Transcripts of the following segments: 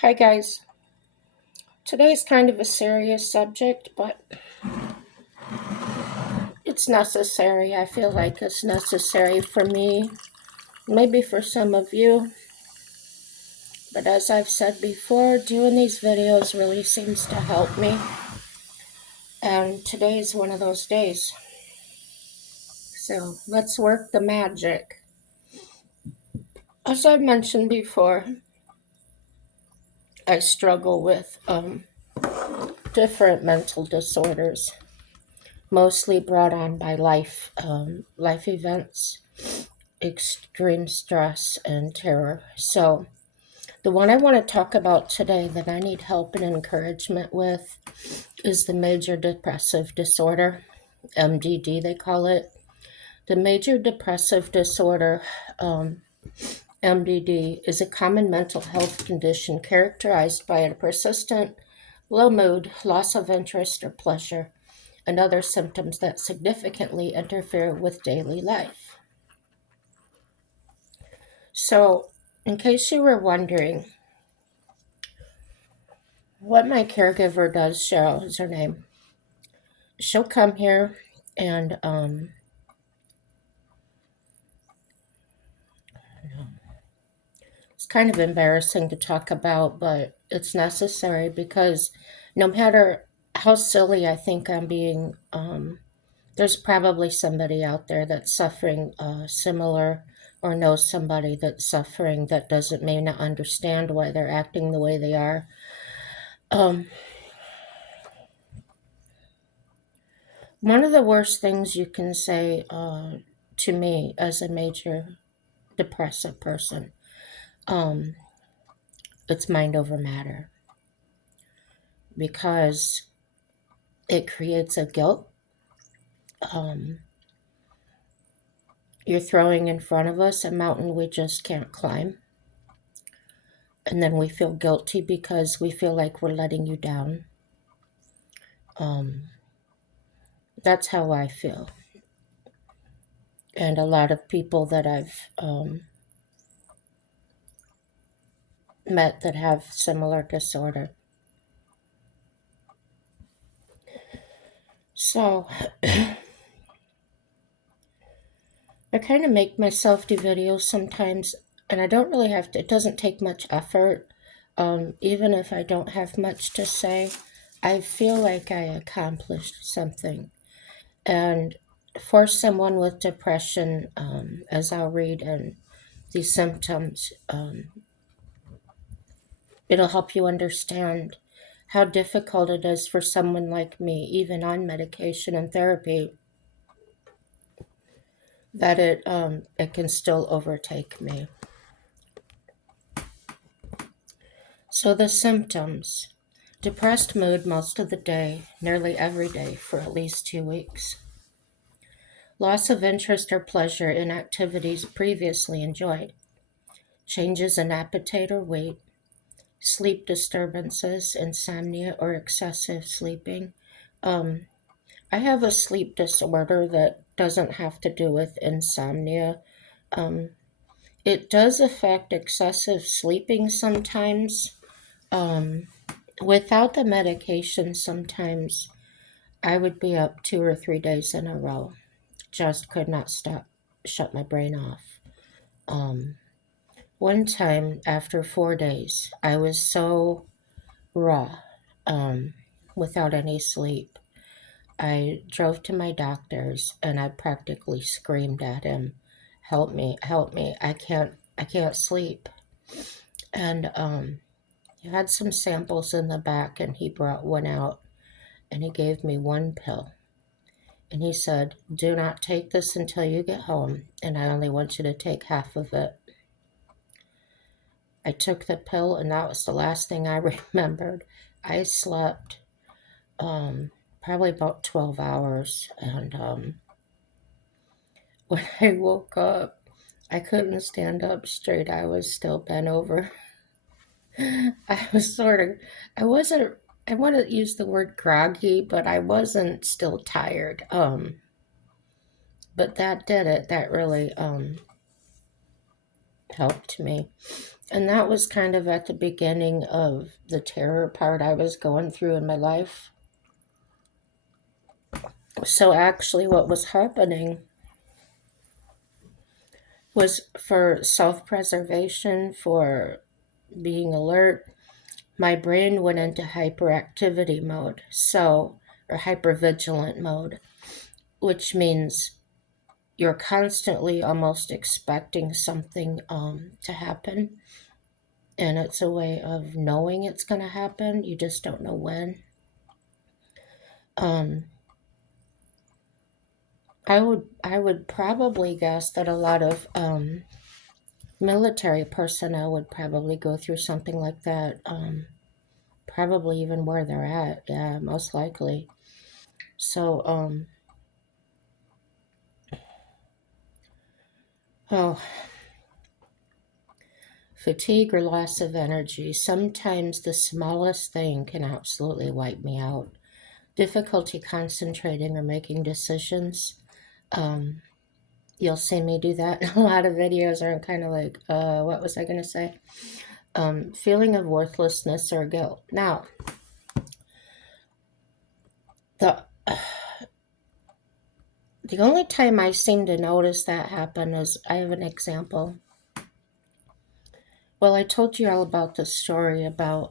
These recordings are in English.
Hi, guys. Today's kind of a serious subject, but it's necessary. I feel like it's necessary for me, maybe for some of you. But as I've said before, doing these videos really seems to help me. And today is one of those days. So let's work the magic. As I mentioned before, I struggle with different mental disorders, mostly brought on by life events, extreme stress, and terror. So, the one I want to talk about today that I need help and encouragement with is the major depressive disorder, MDD, they call it. The major depressive disorder, MDD, is a common mental health condition characterized by a persistent low mood, loss of interest or pleasure, and other symptoms that significantly interfere with daily life. So, in case you were wondering, what my caregiver does, Cheryl is her name, she'll come here and it's kind of embarrassing to talk about, but it's necessary because no matter how silly I think I'm being, there's probably somebody out there that's suffering similar or knows somebody that's suffering that doesn't may not understand why they're acting the way they are. Um, One of the worst things you can say to me as a major depressive person, um, it's mind over matter because it creates a guilt. Um, you're throwing in front of us a mountain we just can't climb. And then we feel guilty because we feel like we're letting you down. Um, that's how I feel. And a lot of people that I've met that have similar disorder. So I kind of make myself do videos sometimes, and I don't really have to, it doesn't take much effort. Even if I don't have much to say, I feel like I accomplished something. And for someone with depression, as I'll read in these symptoms, it'll help you understand how difficult it is for someone like me, even on medication and therapy, that it can still overtake me. So the symptoms: depressed mood most of the day, nearly every day for at least 2 weeks. Loss of interest or pleasure in activities previously enjoyed. Changes in appetite or weight. Sleep disturbances, insomnia, or excessive sleeping. Um, I have a sleep disorder that doesn't have to do with insomnia. Um, it does affect excessive sleeping sometimes. Um, Without the medication, sometimes I would be up 2 or 3 days in a row. Just could not stop, shut my brain off. Um, One time after 4 days, I was so raw, um, without any sleep. I drove to my doctor's and I practically screamed at him, help me, I can't sleep." And he had some samples in the back and he brought one out and he gave me one pill. And he said, "Do not take this until you get home, and I only want you to take half of it." I took the pill, and that was the last thing I remembered. I slept probably about 12 hours, and when I woke up, I couldn't stand up straight. I was still bent over. I was sort of, I wasn't, I want to use the word groggy, but I wasn't still tired. But that did it. That really helped me. And that was kind of at the beginning of the terror part I was going through in my life. So, actually, what was happening was for self preservation, for being alert, my brain went into hyperactivity mode, or hypervigilant mode, which means you're constantly almost expecting something to happen. And it's a way of knowing it's going to happen. You just don't know when. Um, I would probably guess that a lot of military personnel would probably go through something like that. Probably even where they're at. Yeah, most likely. So, oh, fatigue or loss of energy. Sometimes the smallest thing can absolutely wipe me out. Difficulty concentrating or making decisions. Um, you'll see me do that in a lot of videos, or I'm kind of like, what was I going to say? Feeling of worthlessness or guilt. Now, the the only time I seem to notice that happen is I have an example. Well, I told you all about the story about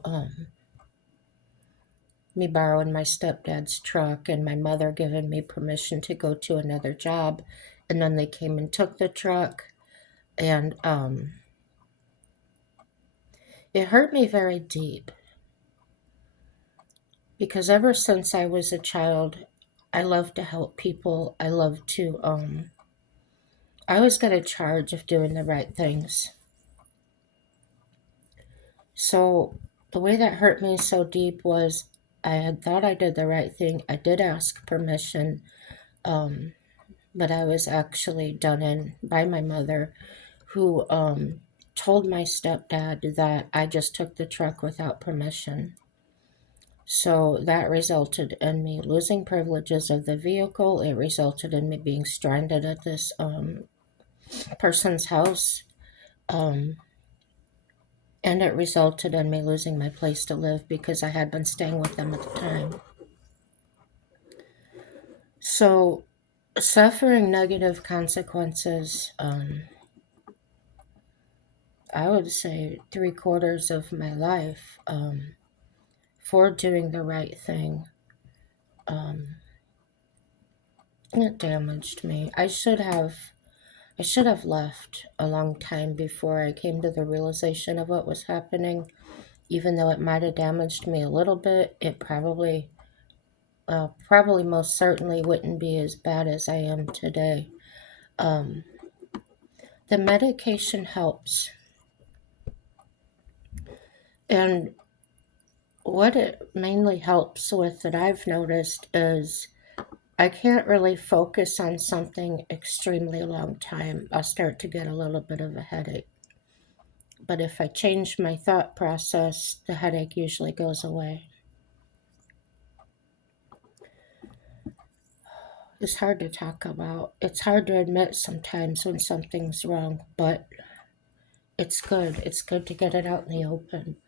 me borrowing my stepdad's truck and my mother giving me permission to go to another job, and then they came and took the truck, and it hurt me very deep because ever since I was a child, I love to help people. I always got a charge of doing the right things. So the way that hurt me so deep was I had thought I did the right thing. I did ask permission, um, but I was actually done in by my mother, who told my stepdad that I just took the truck without permission. So that resulted in me losing privileges of the vehicle. It resulted in me being stranded at this person's house. Um, and it resulted in me losing my place to live because I had been staying with them at the time. So, suffering negative consequences, I would say 3/4 of my life, for doing the right thing. Um, it damaged me. I should have left a long time before I came to the realization of what was happening. Even though it might have damaged me a little bit, it probably most certainly wouldn't be as bad as I am today. Um, the medication helps, and what it mainly helps with that I've noticed is I can't really focus on something extremely long time. I'll start to get a little bit of a headache. But if I change my thought process, the headache usually goes away. It's hard to talk about. It's hard to admit sometimes when something's wrong, but it's good. It's good to get it out in the open.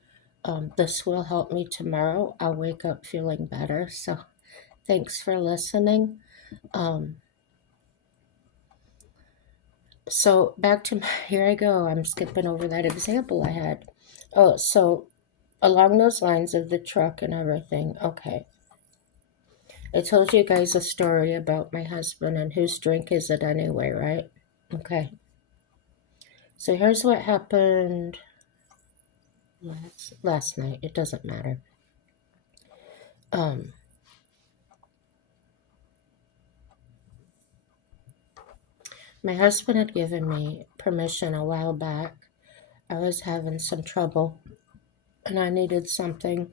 This will help me tomorrow. I'll wake up feeling better. So thanks for listening. Um, so back to here I go. I'm skipping over that example I had. Oh, so along those lines of the truck and everything. Okay. I told you guys a story about my husband and whose drink is it anyway, right? Okay. So here's what happened last night. It doesn't matter. Um, my husband had given me permission a while back. I was having some trouble and I needed something.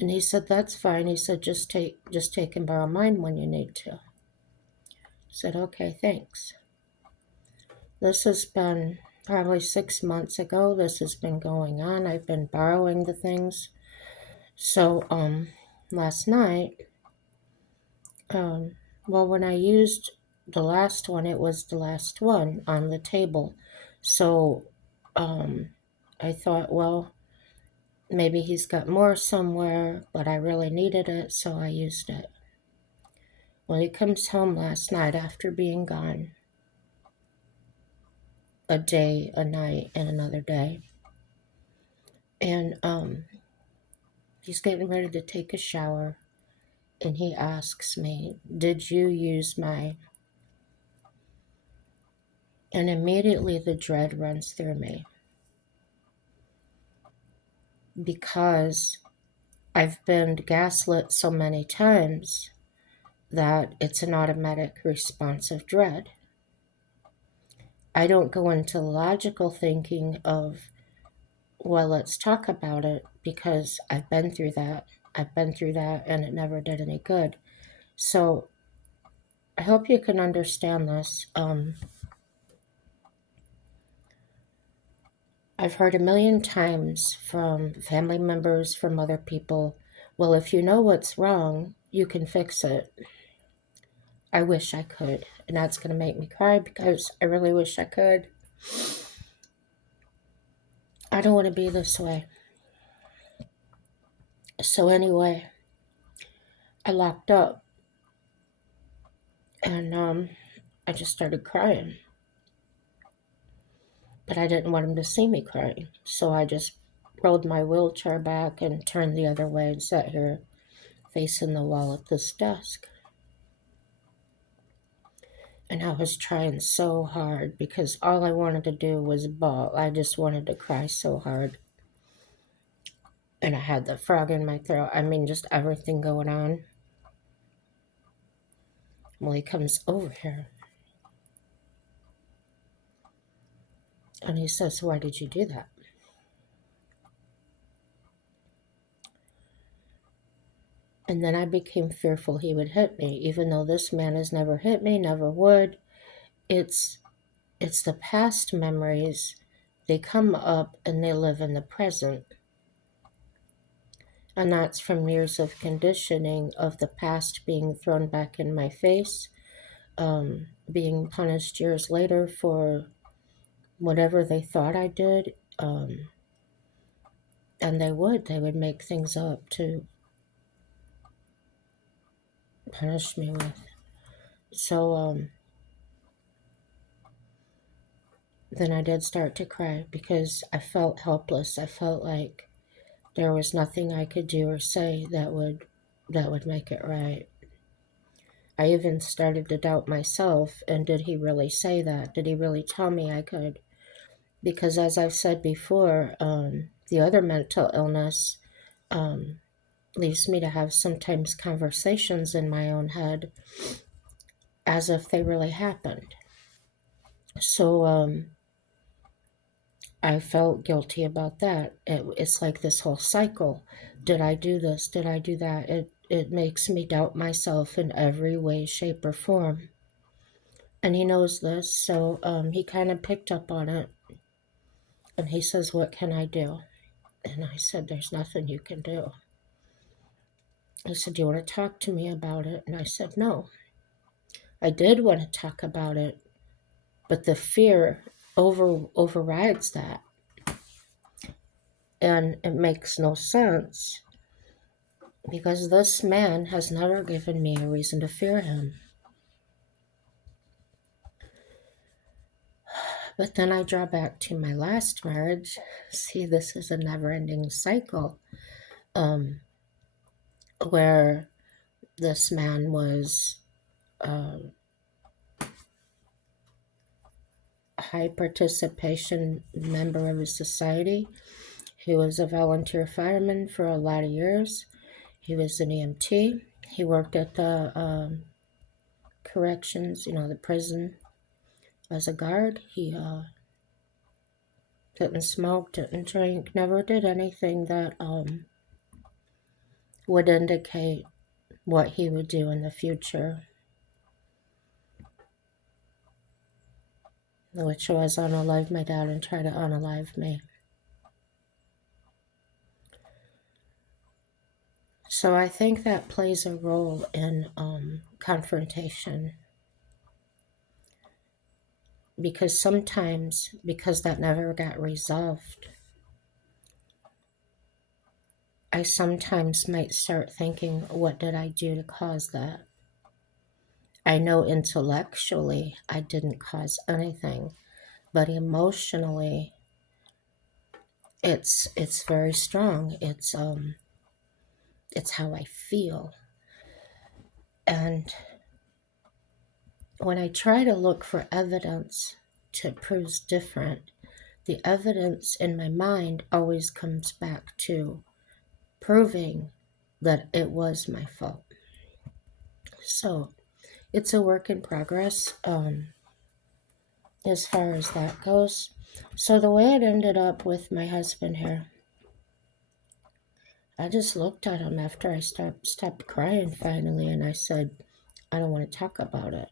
And he said, "That's fine." He said, just take and borrow mine when you need to. I said, "Okay, thanks." This has been probably 6 months ago. This has been going on. I've been borrowing the things. So, last night, um, well, when I used the last one, it was the last one on the table. So I thought, well, maybe he's got more somewhere, but I really needed it, so I used it. Well, he comes home last night after being gone a day, a night, and another day. And he's getting ready to take a shower. And he asks me, "Did you use my..." And immediately the dread runs through me because I've been gaslit so many times that it's an automatic response of dread. I don't go into logical thinking of, well, let's talk about it because I've been through that. I've been through that and it never did any good. So I hope you can understand this. I've heard a million times from family members, from other people, well, if you know what's wrong, you can fix it. I wish I could. And that's going to make me cry because I really wish I could. I don't want to be this way. So, anyway, I locked up and I just started crying. But I didn't want him to see me crying. So I just rolled my wheelchair back and turned the other way and sat here facing the wall at this desk. And I was trying so hard because all I wanted to do was bawl. I just wanted to cry so hard. And I had the frog in my throat. I mean, just everything going on. Well, he comes over here and he says, "Why did you do that?" And then I became fearful he would hit me, even though this man has never hit me, never would. It's the past memories. They come up and they live in the present. And that's from years of conditioning of the past being thrown back in my face, being punished years later for whatever they thought I did. And they would make things up to punish me with. So then I did start to cry because I felt helpless. I felt like there was nothing I could do or say that would make it right. I even started to doubt myself, and did he really say that? Did he really tell me I could? Because as I've said before, the other mental illness um, leaves me to have sometimes conversations in my own head as if they really happened. So I felt guilty about that. It's like this whole cycle. Did I do this? Did I do that? It makes me doubt myself in every way, shape, or form. And he knows this, so he kind of picked up on it. And he says, "What can I do?" And I said, "There's nothing you can do." He said, "Do you want to talk to me about it?" And I said, "No." I did want to talk about it, but the fear overrides that. And it makes no sense because this man has never given me a reason to fear him. But then I draw back to my last marriage. See, this is a never ending cycle um, where this man was a high participation member of his society. He was a volunteer fireman for a lot of years. He was an EMT. He worked at the corrections, the prison as a guard. He didn't smoke, didn't drink, never did anything that would indicate what he would do in the future, which was unalive my dad and try to unalive me. So I think that plays a role in confrontation. because sometimes, because that never got resolved, I sometimes might start thinking, what did I do to cause that? I know intellectually I didn't cause anything, but emotionally it's very strong. It's how I feel. And when I try to look for evidence to prove different, the evidence in my mind always comes back to proving that it was my fault. So it's a work in progress, as far as that goes. So the way it ended up with my husband here, I just looked at him after I stopped crying finally, and I said, I don't want to talk about it.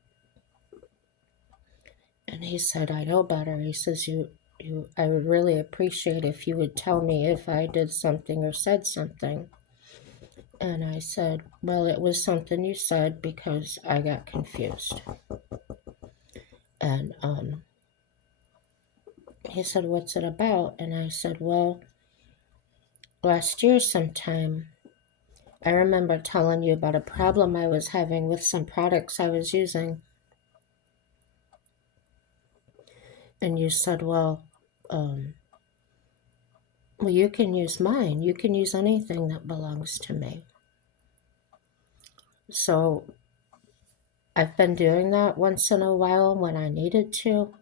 And he said, I know better. He says, I would really appreciate if you would tell me if I did something or said something. And I said, well, it was something you said because I got confused. And he said, what's it about? And I said, well, last year sometime, I remember telling you about a problem I was having with some products I was using. And you said, well, you can use mine. You can use anything that belongs to me. So I've been doing that once in a while when I needed to.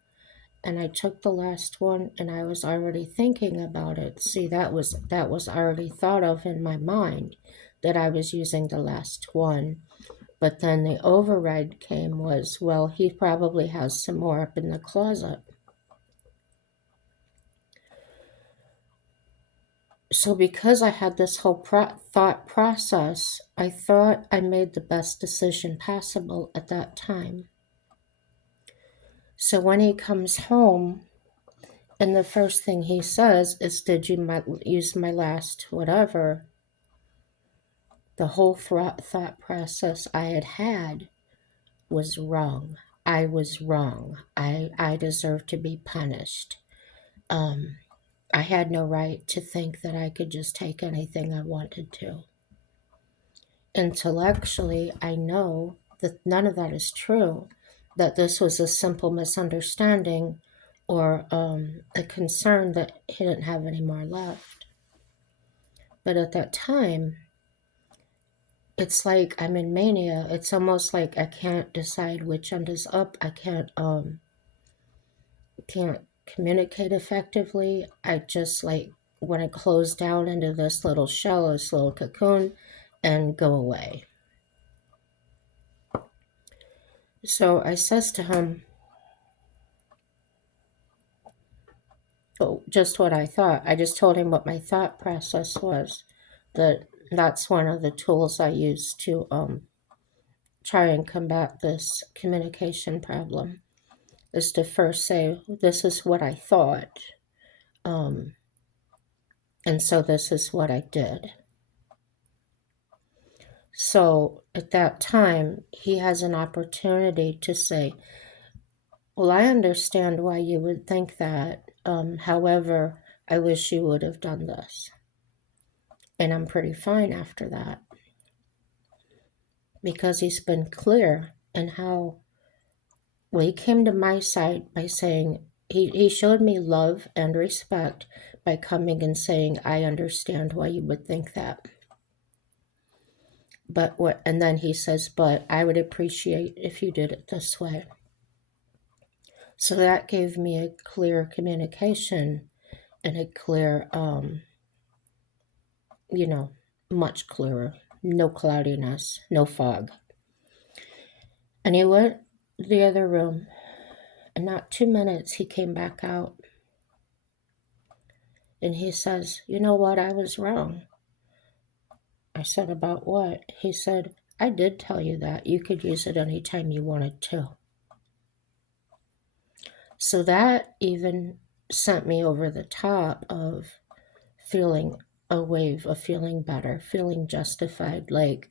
And I took the last one and I was already thinking about it. See, that was already thought of in my mind that I was using the last one. But then the override came was, well, he probably has some more up in the closet. So because I had this whole thought process, I thought I made the best decision possible at that time. So when he comes home, and the first thing he says is, did you use my last whatever? The whole thought process I had was wrong. I was wrong. I deserve to be punished. I had no right to think that I could just take anything I wanted to. Intellectually, I know that none of that is true, that this was a simple misunderstanding or a concern that he didn't have any more left. But at that time, it's like I'm in mania. It's almost like I can't decide which end is up. I can't communicate effectively. I just like want to close down into this little shell, this little cocoon, and go away. So I says to him, oh, just what I thought. I just told him what my thought process was. That's one of the tools I use to try and combat this communication problem. Is to first say, this is what I thought, um, and so this is what I did. So at that time, he has an opportunity to say, well, I understand why you would think that. However, I wish you would have done this. And I'm pretty fine after that because he's been clear in how, well, he came to my side by saying, he showed me love and respect by coming and saying, I understand why you would think that. But what, and then he says, but I would appreciate if you did it this way. So that gave me a clear communication and a clear, much clearer, no cloudiness, no fog. And he went to the other room, and not 2 minutes he came back out. And he says, you know what, I was wrong. I said, about what? He said, I did tell you that. You could use it anytime you wanted to. So that even sent me over the top of feeling a wave of feeling better, feeling justified, like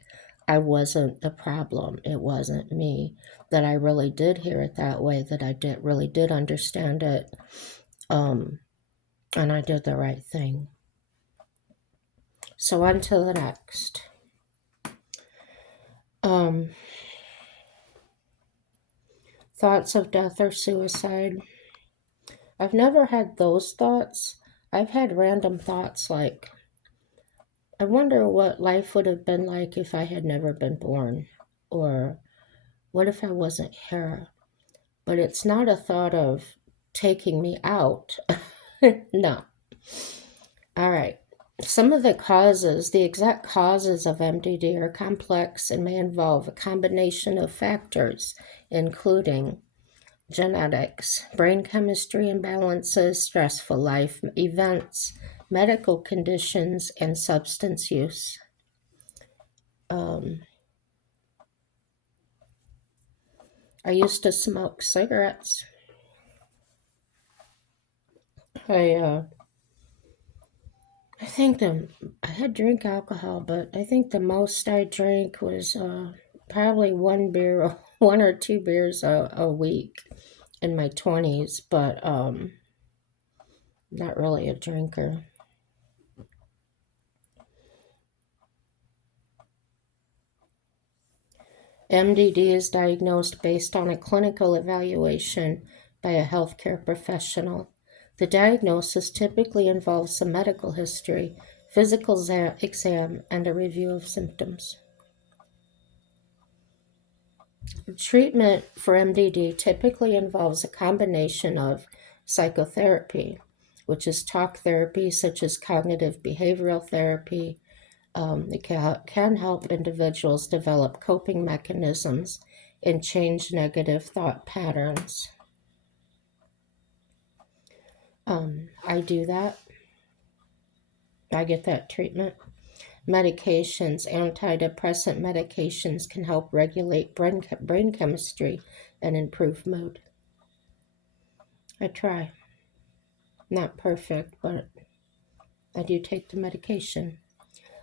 I wasn't the problem. It wasn't me. That I really did hear it that way, that I really did understand it. And I did the right thing. So on to the next. Thoughts of death or suicide. I've never had those thoughts. I've had random thoughts like, I wonder what life would have been like if I had never been born. Or what if I wasn't here? But it's not a thought of taking me out. No. All right. Some of the causes, the exact causes of MDD are complex and may involve a combination of factors, including genetics, brain chemistry imbalances, stressful life events, medical conditions, and substance use. I used to smoke cigarettes. I think I had drink alcohol, but I think the most I drank was probably one beer, one or two beers a week in my 20s, but not really a drinker. MDD is diagnosed based on a clinical evaluation by a healthcare professional. The diagnosis typically involves some medical history, physical exam, and a review of symptoms. Treatment for MDD typically involves a combination of psychotherapy, which is talk therapy such as cognitive behavioral therapy. It can help individuals develop coping mechanisms and change negative thought patterns. I do that. I get that treatment. Medications, antidepressant medications can help regulate brain chemistry and improve mood. I try. Not perfect, but I do take the medication.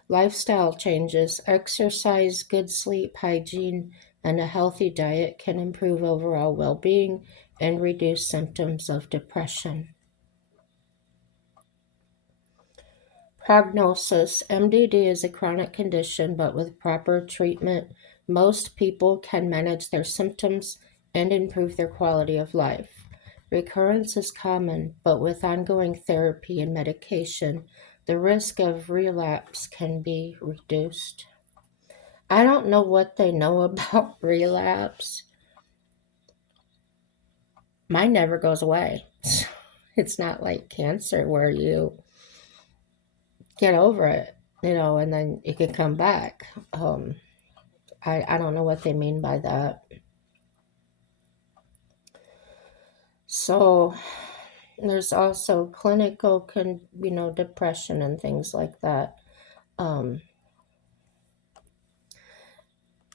Lifestyle changes, exercise, good sleep, hygiene, and a healthy diet can improve overall well being and reduce symptoms of depression. Prognosis. MDD is a chronic condition, but with proper treatment, most people can manage their symptoms and improve their quality of life. Recurrence is common, but with ongoing therapy and medication, the risk of relapse can be reduced. I don't know what they know about relapse. Mine never goes away. It's not like cancer where you get over it, and then it can come back. I don't know what they mean by that. So there's also clinical, depression and things like that. Um,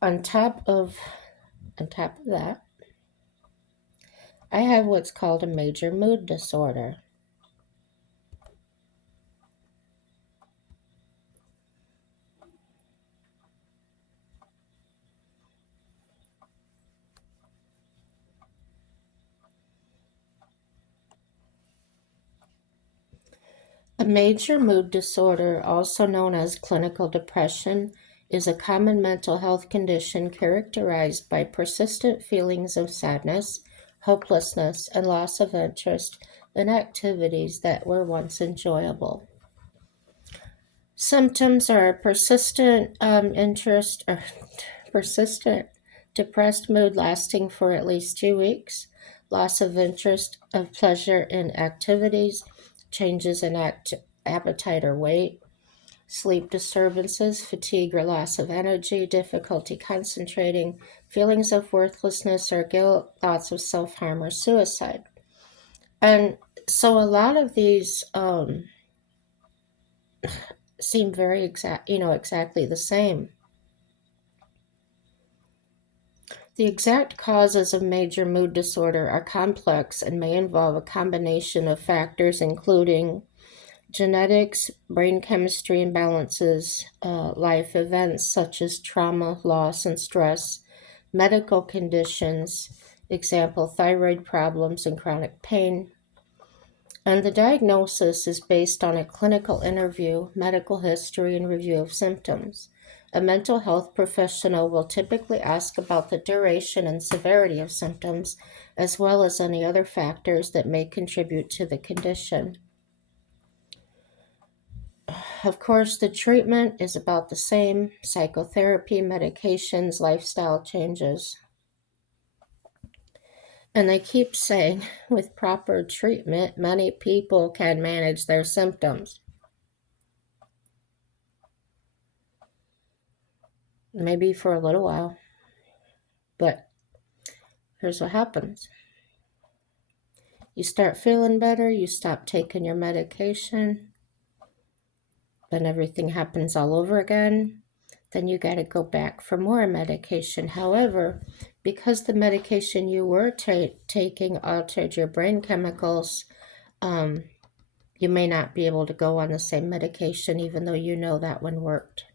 on top of that, I have what's called a major mood disorder. A major mood disorder, also known as clinical depression, is a common mental health condition characterized by persistent feelings of sadness, hopelessness, and loss of interest in activities that were once enjoyable. Symptoms are persistent interest or persistent depressed mood lasting for at least 2 weeks, loss of interest of pleasure in activities, changes in appetite or weight, sleep disturbances, fatigue or loss of energy, difficulty concentrating, feelings of worthlessness or guilt, thoughts of self harm or suicide. And so a lot of these seem very exactly the same. The exact causes of major mood disorder are complex and may involve a combination of factors, including Genetics, brain chemistry imbalances, life events such as trauma, loss, and stress, medical conditions, example, thyroid problems and chronic pain. And the diagnosis is based on a clinical interview, medical history, and review of symptoms. A mental health professional will typically ask about the duration and severity of symptoms, as well as any other factors that may contribute to the condition. Of course, the treatment is about the same: psychotherapy, medications, lifestyle changes. And they keep saying with proper treatment, many people can manage their symptoms. Maybe for a little while, but here's what happens. You start feeling better, you stop taking your medication, then everything happens all over again. Then you got to go back for more medication. However, because the medication you were taking altered your brain chemicals, you may not be able to go on the same medication even though you know that one worked,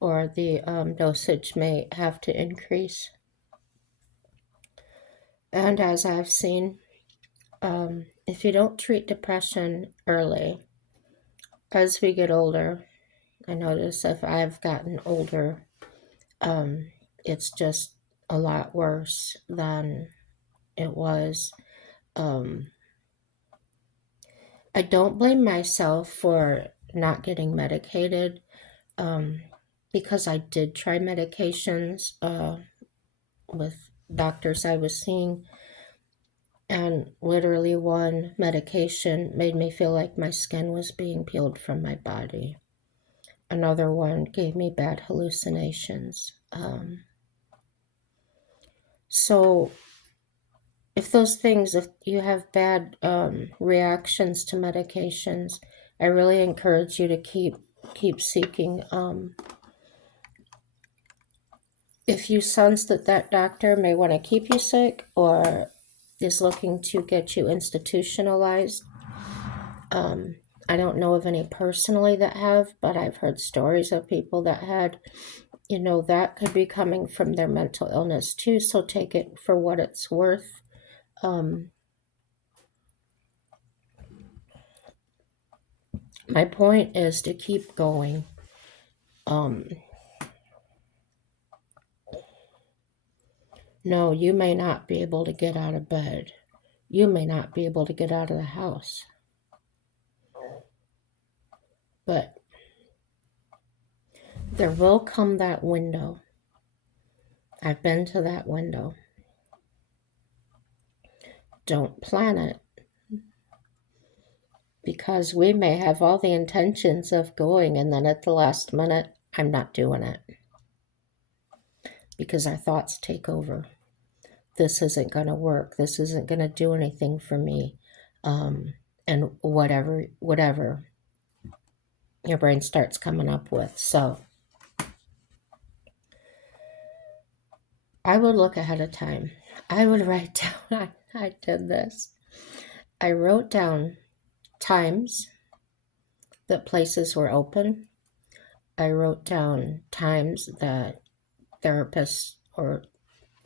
or the dosage may have to increase. And as I've seen, if you don't treat depression early, as we get older, I notice if I've gotten older, it's just a lot worse than it was. I don't blame myself for not getting medicated, because I did try medications with doctors I was seeing, and literally one medication made me feel like my skin was being peeled from my body. Another one gave me bad hallucinations. So if you have bad reactions to medications, I really encourage you to keep seeking. If you sense that doctor may want to keep you sick or is looking to get you institutionalized, I don't know of any personally that have, but I've heard stories of people that had. That could be coming from their mental illness too, so take it for what it's worth. My point is to keep going. No, you may not be able to get out of bed. You may not be able to get out of the house. But there will come that window. I've been to that window. Don't plan it, because we may have all the intentions of going, and then at the last minute, I'm not doing it. Because our thoughts take over. This isn't going to work. This isn't going to do anything for me. And whatever your brain starts coming up with. So I would look ahead of time. I would write down, I did this. I wrote down times that places were open. I wrote down times that therapists or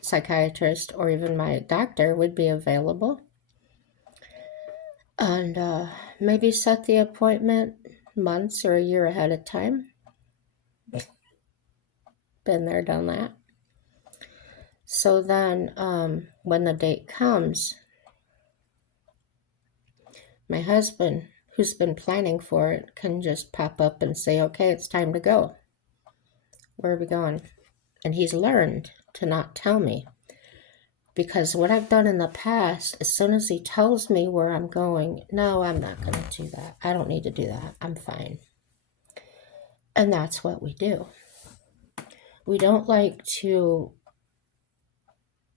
psychiatrist or even my doctor would be available. And maybe set the appointment months or a year ahead of time. Been there, done that. So then when the date comes, my husband, who's been planning for it, can just pop up and say, okay, it's time to go. Where are we going? And he's learned to not tell me. Because what I've done in the past, as soon as he tells me where I'm going, no, I'm not going to do that. I don't need to do that. I'm fine. And that's what we do. We don't like to,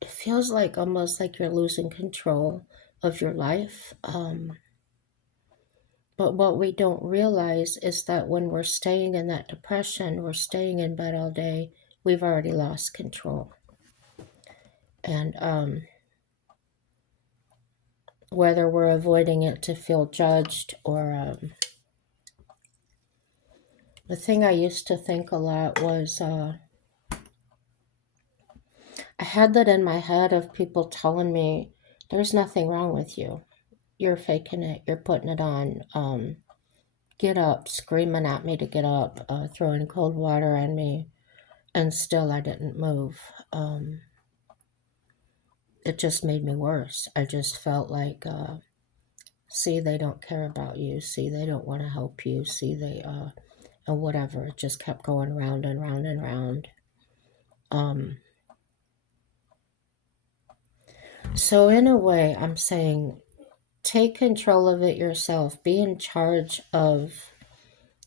it feels like almost like you're losing control of your life. But what we don't realize is that when we're staying in that depression, we're staying in bed all day, we've already lost control. And whether we're avoiding it to feel judged or The thing I used to think a lot was I had that in my head of people telling me, there's nothing wrong with you. You're faking it. You're putting it on. Get up, screaming at me to get up, throwing cold water on me, and still I didn't move. It just made me worse. I just felt like, see, they don't care about you. See, they don't want to help you. See, and whatever. It just kept going round and round and round. So, in a way, I'm saying take control of it yourself. Be in charge of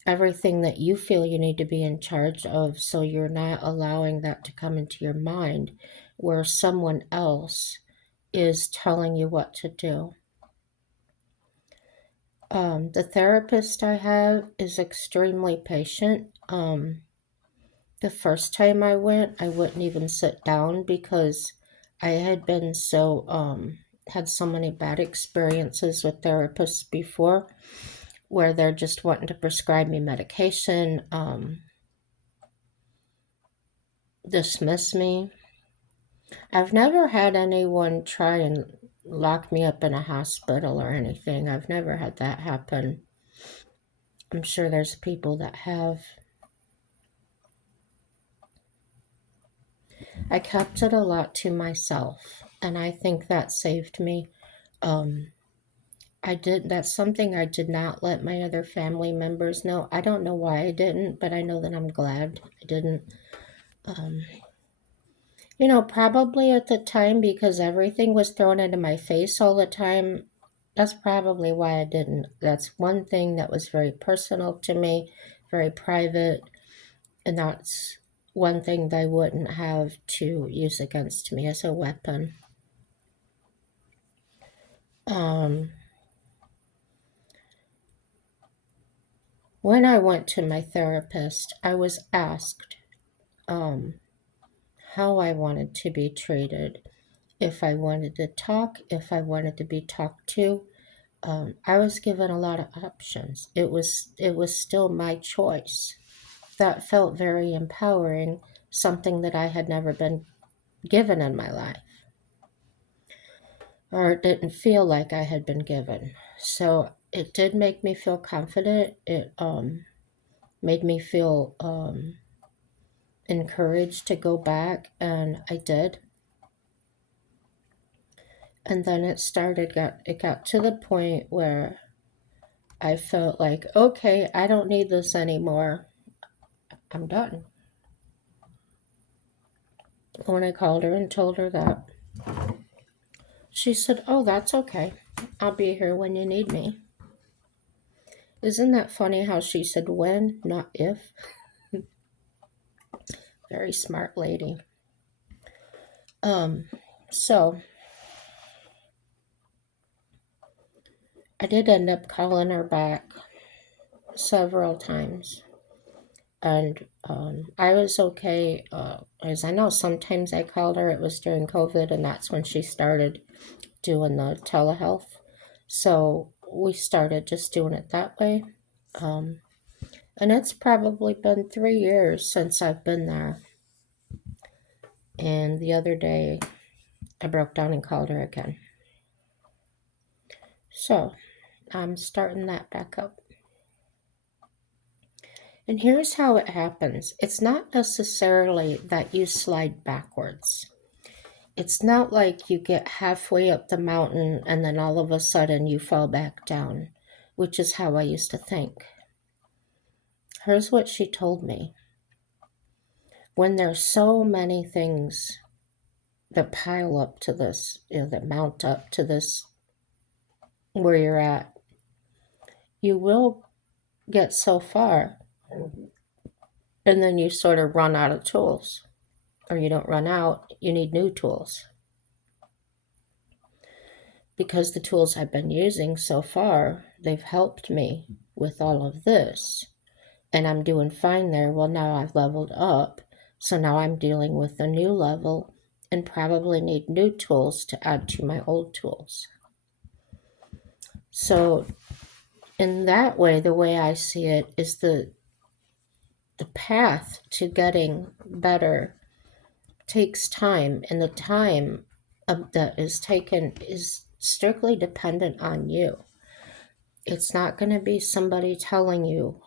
everything that you feel you need to be in charge of, so you're not allowing that to come into your mind where someone else is telling you what to do. The therapist I have is extremely patient. The first time I went, I wouldn't even sit down because I had been had so many bad experiences with therapists before where they're just wanting to prescribe me medication, dismiss me. I've never had anyone try and lock me up in a hospital or anything. I've never had that happen. I'm sure there's people that have. I kept it a lot to myself, and I think that saved me. Um, that's something I did not let my other family members know. I don't know why I didn't, but I know that I'm glad I didn't. Um, probably at the time because everything was thrown into my face all the time. That's probably why I didn't. That's one thing that was very personal to me, very private, and that's one thing they wouldn't have to use against me as a weapon. Um, when I went to my therapist, I was asked um, how I wanted to be treated, if I wanted to talk, if I wanted to be talked to. I was given a lot of options. It was still my choice. That felt very empowering, something that I had never been given in my life, or it didn't feel like I had been given. So it did make me feel confident. It made me feel encouraged to go back, and I did. And then it got to the point where I felt like, okay, I don't need this anymore. I'm done. When I called her and told her that, she said, "Oh, that's okay. I'll be here when you need me." Isn't that funny how she said when, not if? Very smart lady. Um, so I did end up calling her back several times. And I was okay, as I know sometimes I called her, it was during COVID, and that's when she started doing the telehealth. So we started just doing it that way. Um, and it's probably been 3 years since I've been there. And the other day, I broke down and called her again. So I'm starting that back up. And here's how it happens, it's not necessarily that you slide backwards. It's not like you get halfway up the mountain and then all of a sudden you fall back down, which is how I used to think. Here's what she told me. When there's so many things that pile up to this, that mount up to this where you're at, you will get so far and then you sort of run out of tools. Or you don't run out, you need new tools. Because the tools I've been using so far, they've helped me with all of this. And I'm doing fine there. Well, now I've leveled up. So now I'm dealing with a new level and probably need new tools to add to my old tools. So, in that way, the way I see it is the path to getting better takes time, and the time that is taken is strictly dependent on you. It's not going to be somebody telling you.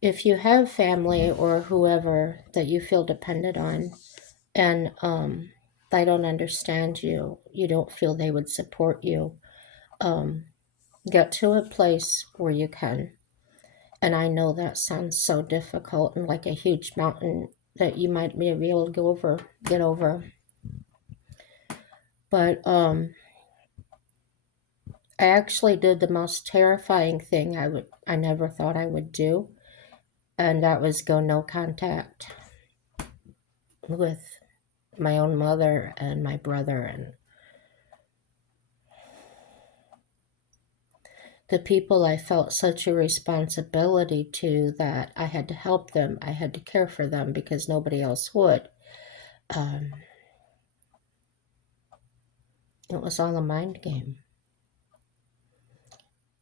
If you have family or whoever that you feel dependent on, and they don't understand you, you don't feel they would support you, um, get to a place where you can. And I know that sounds so difficult and like a huge mountain that you might be able to get over. But I actually did the most terrifying thing I never thought I would do, and that was go no contact with my own mother and my brother and the people I felt such a responsibility to, that I had to help them. I had to care for them because nobody else would. Um, it was all a mind game.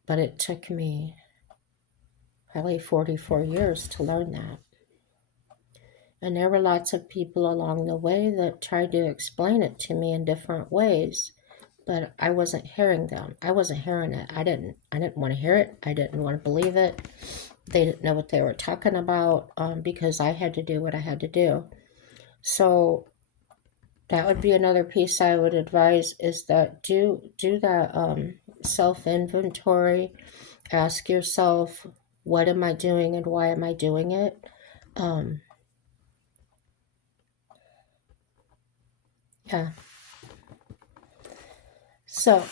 But it took me probably 44 years to learn that. And there were lots of people along the way that tried to explain it to me in different ways, but I wasn't hearing them. I wasn't hearing it. I didn't want to hear it. I didn't want to believe it. They didn't know what they were talking about, because I had to do what I had to do. So that would be another piece I would advise, is that do that self inventory. Ask yourself, what am I doing and why am I doing it? Um, yeah. So,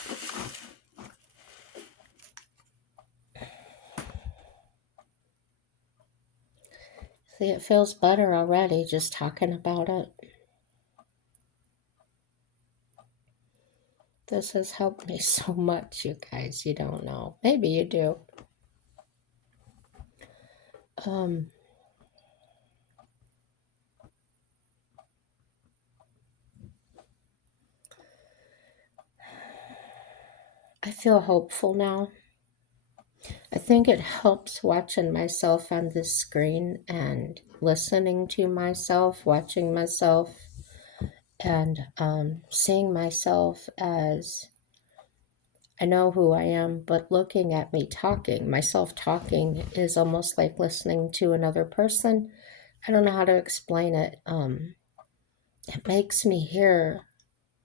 see, it feels better already just talking about it. This has helped me so much, you guys. You don't know. Maybe you do. Um, I feel hopeful now. I think it helps watching myself on this screen and listening to myself, watching myself, and seeing myself as I know who I am, but looking at me talking, myself talking, is almost like listening to another person. I don't know how to explain it. It makes me hear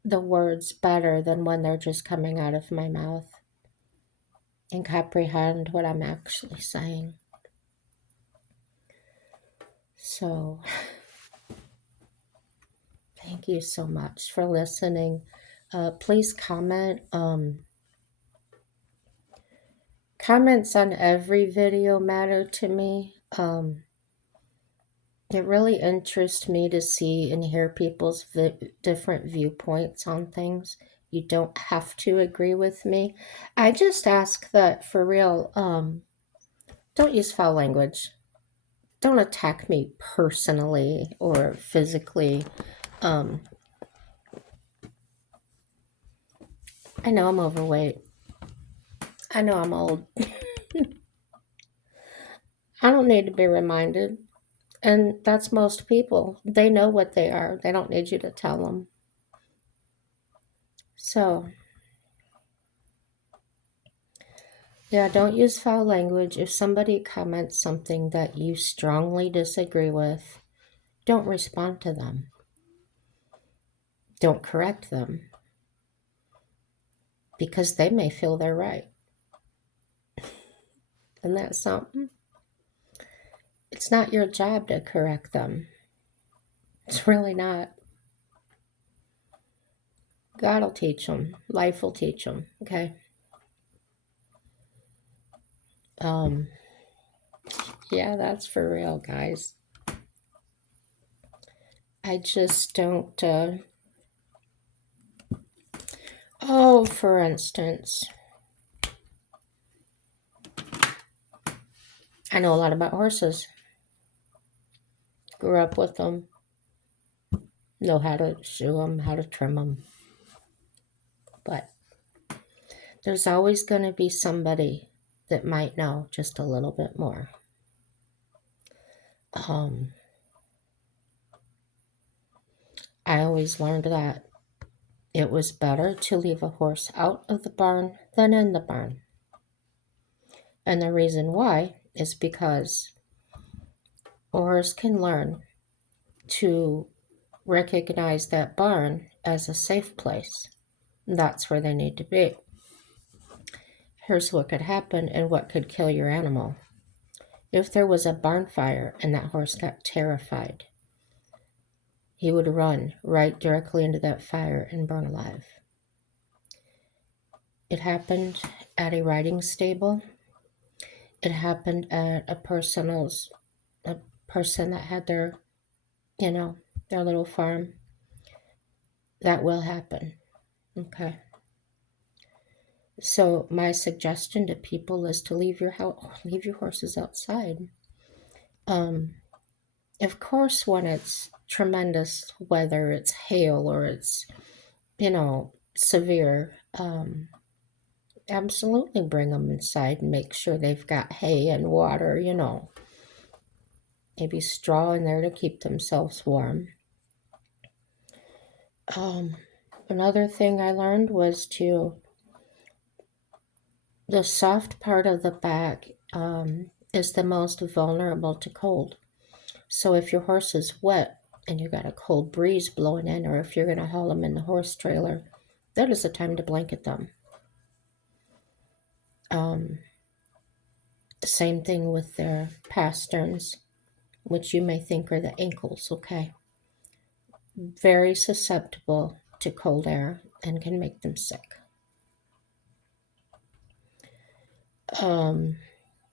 the words better than when they're just coming out of my mouth, and comprehend what I'm actually saying. So, thank you so much for listening. Please comment. Comments on every video matter to me. It really interests me to see and hear people's different viewpoints on things. You don't have to agree with me. I just ask that, for real, don't use foul language. Don't attack me personally or physically. Um, I know I'm overweight. I know I'm old. I don't need to be reminded. And that's most people. They know what they are. They don't need you to tell them. So, yeah, don't use foul language. If somebody comments something that you strongly disagree with, don't respond to them. Don't correct them, because they may feel they're right. And that's something. It's not your job to correct them. It's really not. God will teach them. Life will teach them. Okay. Um, yeah, that's for real, guys. I just don't. Oh, for instance, I know a lot about horses. Grew up with them. Know how to shoe them, how to trim them. But there's always going to be somebody that might know just a little bit more. Um, I always learned that it was better to leave a horse out of the barn than in the barn. And the reason why is because a horse can learn to recognize that barn as a safe place. That's where they need to be. Here's what could happen and what could kill your animal. If there was a barn fire and that horse got terrified, he would run right directly into that fire and burn alive. It happened at a riding stable. It happened at a person that had their, their little farm. That will happen. Okay. So my suggestion to people is to leave leave your horses outside. Um, of course, when it's tremendous weather, it's hail or it's severe. Absolutely bring them inside and make sure they've got hay and water. Maybe straw in there to keep themselves warm. Another thing I learned was the soft part of the back is the most vulnerable to cold. So if your horse is wet and you got a cold breeze blowing in, or if you're going to haul them in the horse trailer, that is the time to blanket them. Um, Same thing with their pasterns, which you may think are the ankles, okay? Very susceptible to cold air and can make them sick.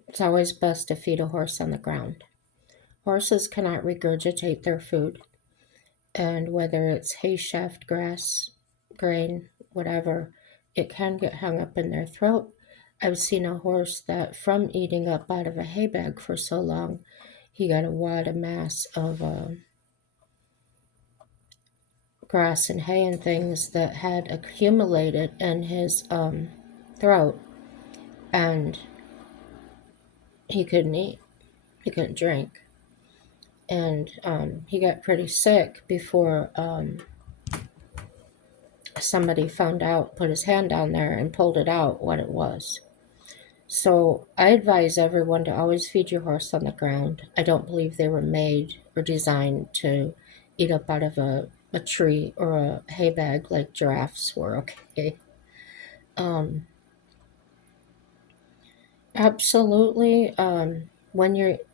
It's always best to feed a horse on the ground. Horses cannot regurgitate their food, and whether it's hay shaft, grass, grain, whatever, it can get hung up in their throat. I've seen a horse that, from eating up out of a hay bag for so long, he got a wad of mass of grass and hay and things that had accumulated in his throat, and he couldn't eat, he couldn't drink, and he got pretty sick before somebody found out, put his hand down there and pulled it out what it was. So I advise everyone to always feed your horse on the ground. I don't believe they were made or designed to eat up out of a tree or a hay bag like giraffes were, okay? Um, Absolutely.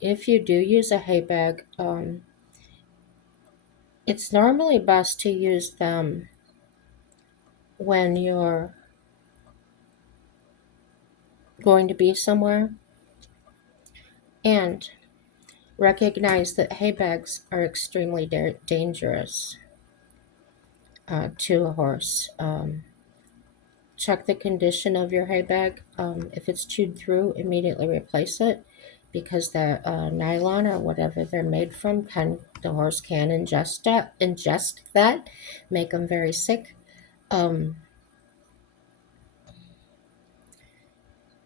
If you do use a hay bag, it's normally best to use them when you're going to be somewhere, and recognize that hay bags are extremely dangerous to a horse. Check the condition of your hay bag. If it's chewed through, immediately replace it, because the nylon or whatever they're made from the horse can ingest that, make them very sick. Um,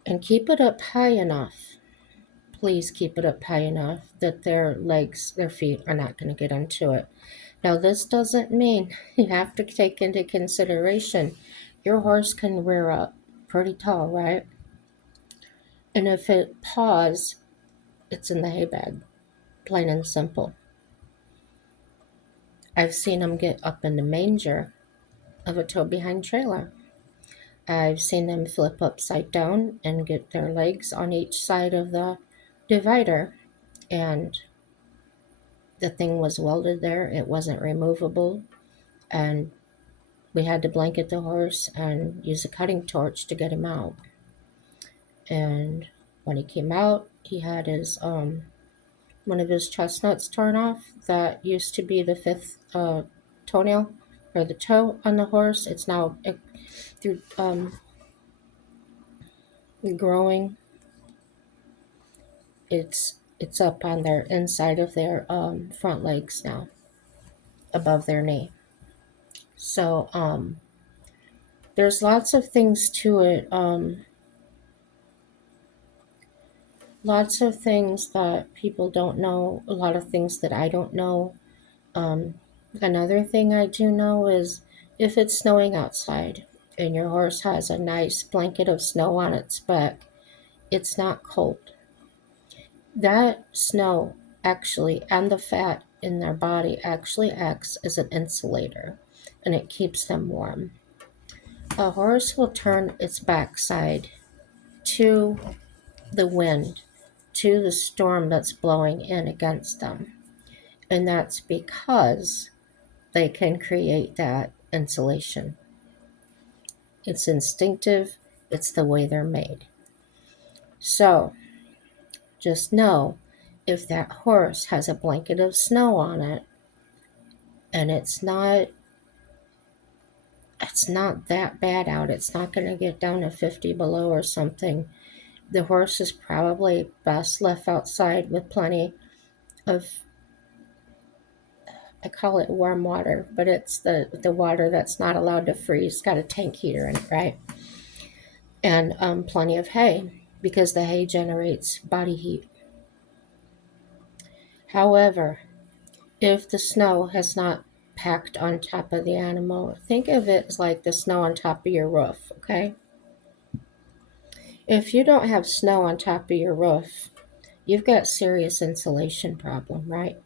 and keep it up high enough. Please keep it up high enough that their feet are not going to get into it. Now, this doesn't mean you have to take into consideration your horse can rear up pretty tall, right? And if it paws, it's in the hay bag, plain and simple. I've seen them get up in the manger of a tow behind trailer. I've seen them flip upside down and get their legs on each side of the divider, and the thing was welded there. It wasn't removable, and we had to blanket the horse and use a cutting torch to get him out. And when he came out, he had his one of his chestnuts torn off. That used to be the fifth toenail or the toe on the horse. It's now through growing. It's up on their inside of their front legs now, above their knee. So there's lots of things to it. Lots of things that people don't know, a lot of things that I don't know. Um, Another thing I do know is if it's snowing outside and your horse has a nice blanket of snow on its back, it's not cold. That snow actually, and the fat in their body actually acts as an insulator and it keeps them warm. A horse will turn its backside to the wind, to the storm that's blowing in against them. And that's because they can create that insulation. It's instinctive, it's the way they're made. So just know if that horse has a blanket of snow on it and it's not that bad out, it's not going to get down to 50 below or something, the horse is probably best left outside with plenty of, I call it warm water, but it's the water that's not allowed to freeze. It's got a tank heater in it, right? And plenty of hay because the hay generates body heat. However, if the snow has not packed on top of the animal, think of it as like the snow on top of your roof, okay? If you don't have snow on top of your roof, you've got serious insulation problem, right?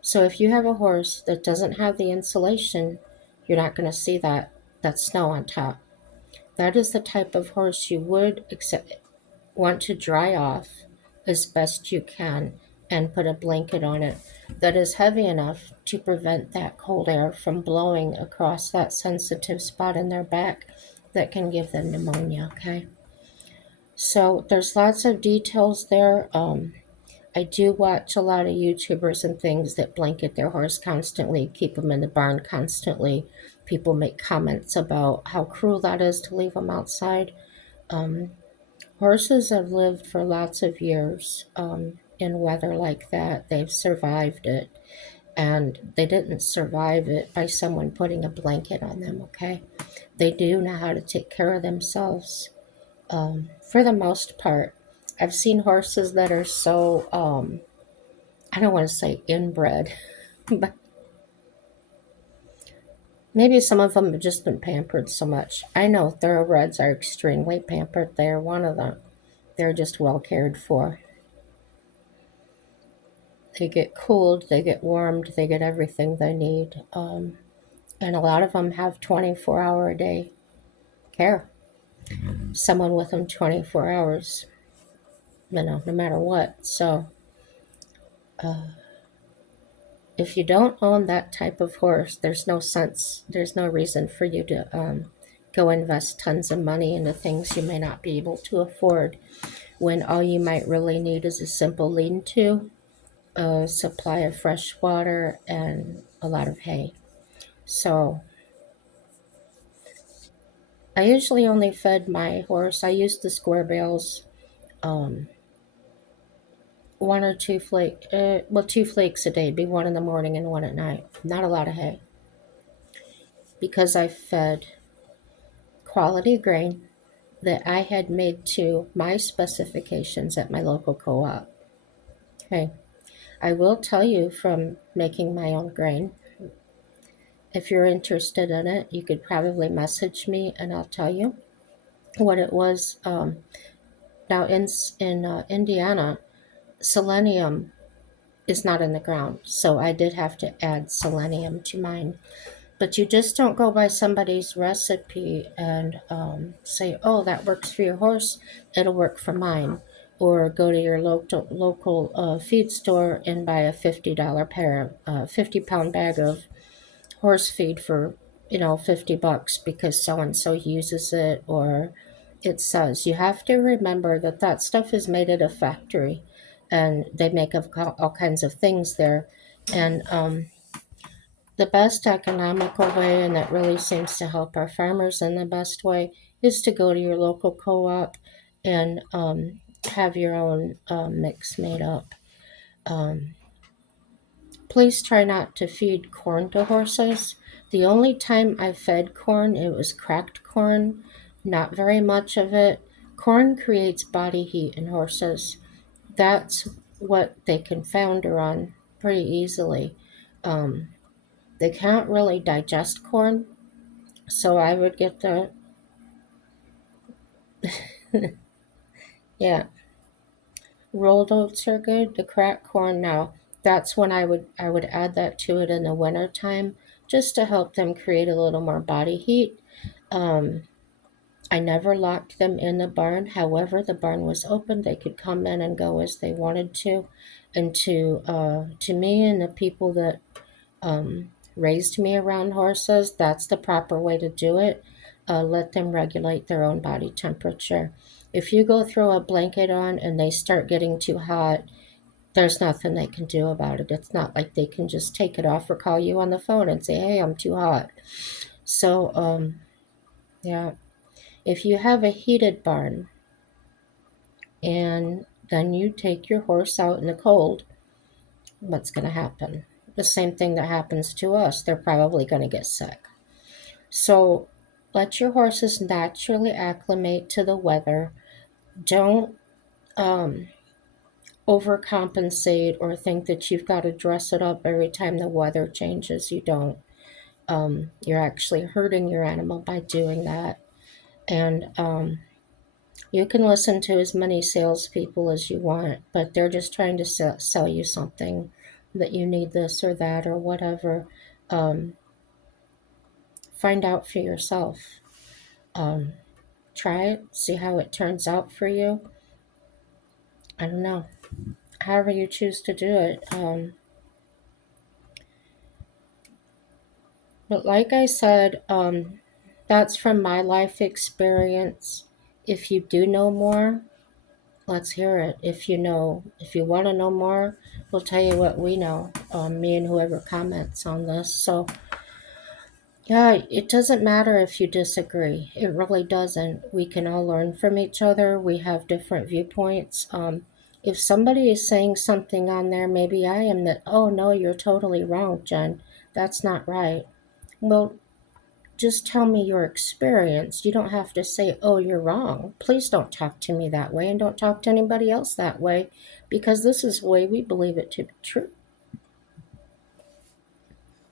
So if you have a horse that doesn't have the insulation, you're not going to see that snow on top. That is the type of horse you would want to dry off as best you can and put a blanket on it that is heavy enough to prevent that cold air from blowing across that sensitive spot in their back that can give them pneumonia, okay? So there's lots of details there. I do watch a lot of YouTubers and things that blanket their horse constantly, keep them in the barn constantly. People make comments about how cruel that is to leave them outside. Um, Horses have lived for lots of years in weather like that. They've survived it, and they didn't survive it by someone putting a blanket on them, okay? They do know how to take care of themselves for the most part. I've seen horses that are so, I don't want to say inbred, but maybe some of them have just been pampered so much. I know thoroughbreds are extremely pampered. They're one of them. They're just well cared for. They get cooled, they get warmed, they get everything they need. And a lot of them have 24-hour a day care. Someone with them 24 hours, no matter what. So if you don't own that type of horse, there's no sense, there's no reason for you to go invest tons of money into things you may not be able to afford when all you might really need is a simple lean to, a supply of fresh water, and a lot of hay. So I usually only fed my horse. I used the square bales, um, one or two two flakes a day, be one in the morning and one at night. Not a lot of hay because I fed quality grain that I had made to my specifications at my local co-op. Okay, I will tell you from making my own grain. If you're interested in it, you could probably message me and I'll tell you what it was. Now in Indiana, selenium is not in the ground. So I did have to add selenium to mine. But you just don't go by somebody's recipe and say, "Oh, that works for your horse. It'll work for mine." Or go to your local feed store and buy a $50 50-pound bag of horse feed for $50 because so and so uses it. Or it says you have to remember that that stuff is made at a factory and they make all kinds of things there. And the best economical way, and that really seems to help our farmers in the best way, is to go to your local co-op and have your own mix made up. Um, Please try not to feed corn to horses. The only time I fed corn, it was cracked corn, not very much of it. Corn creates body heat in horses. that's what they can founder on pretty easily. Um, they can't really digest corn, so I would get the yeah, rolled oats are good. The cracked corn now. That's when I would add that to it in the winter time just to help them create a little more body heat. Um, I never locked them in the barn. However, the barn was open. They could come in and go as they wanted to. And to me and the people that raised me around horses, that's the proper way to do it. Let them regulate their own body temperature. If you go throw a blanket on and they start getting too hot, there's nothing they can do about it. It's not like they can just take it off or call you on the phone and say, hey, I'm too hot. So, yeah, if you have a heated barn and then you take your horse out in the cold, what's going to happen? The same thing that happens to us. They're probably going to get sick. So let your horses naturally acclimate to the weather. Don't um, overcompensate or think that you've got to dress it up every time the weather changes. You don't. You're actually hurting your animal by doing that. And you can listen to as many salespeople as you want, but they're just trying to sell you something that you need this or that or whatever. Um, find out for yourself. Um, try it, see how it turns out for you. I don't know. However you choose to do it. But like I said, that's from my life experience. If you do know more, let's hear it. If you want to know more, we'll tell you what we know, me and whoever comments on this. So, yeah, it doesn't matter if you disagree. It really doesn't. We can all learn from each other. We have different viewpoints. If somebody is saying something on there, maybe I am that, oh no, you're totally wrong, Jen. That's not right. Well, just tell me your experience. You don't have to say, oh, you're wrong. Please don't talk to me that way and don't talk to anybody else that way because this is the way we believe it to be true.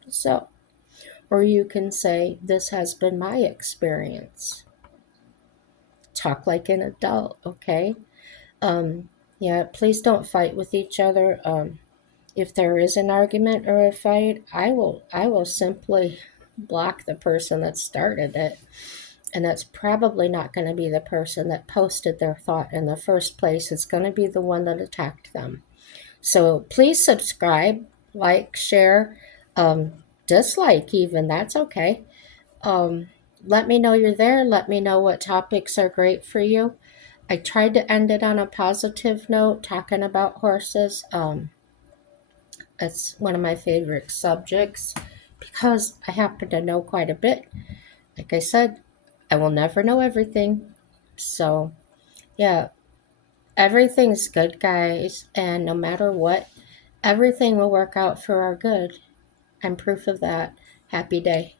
So, or you can say, this has been my experience. Talk like an adult, okay? Um, yeah, please don't fight with each other. If there is an argument or a fight, I will simply block the person that started it. And that's probably not going to be the person that posted their thought in the first place. It's going to be the one that attacked them. So please subscribe, like, share, um, dislike, even. That's okay. Um, let me know you're there. Let me know what topics are great for you. I tried to end it on a positive note, talking about horses. That's one of my favorite subjects because I happen to know quite a bit. Like I said, I will never know everything. So, yeah, everything's good, guys. And no matter what, everything will work out for our good. I'm proof of that. Happy day.